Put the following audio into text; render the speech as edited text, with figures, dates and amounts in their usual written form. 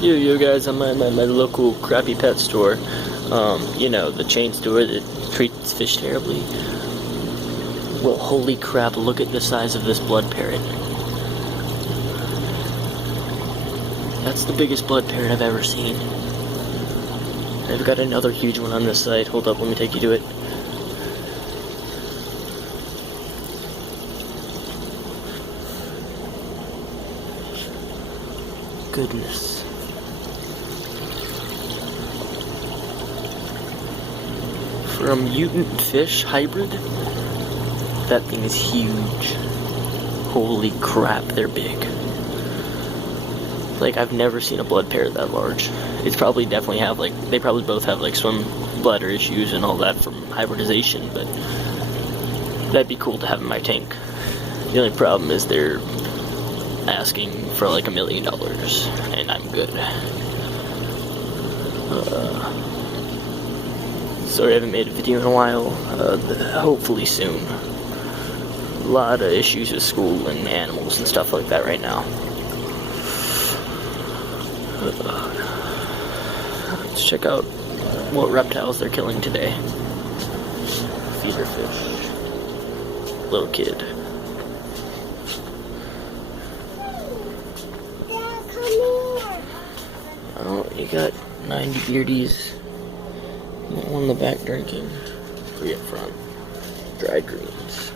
Yo guys, I'm at my local crappy pet store. You know, the chain store that treats fish terribly. Well, holy crap, look at the size of this blood parrot. That's the biggest blood parrot I've ever seen. I've got another huge one on this side. Hold up, let me take you to it. Goodness. For a mutant fish hybrid, that thing is huge. Holy crap, they're big. Like, I've never seen a blood parrot that large. It's probably definitely have, like, they probably both have, like, swim bladder issues and all that from hybridization, but that'd be cool to have in my tank. The only problem is they're asking for, like, $1 million, and I'm good. Sorry I haven't made a video in a while. Hopefully soon. A lot of issues with school and animals and stuff like that right now. Let's check out what reptiles they're killing today. Feeder fish. Little kid. Dad, come here. Oh, you got 90 beardies. One in the back drinking. 3 up front. Dried greens.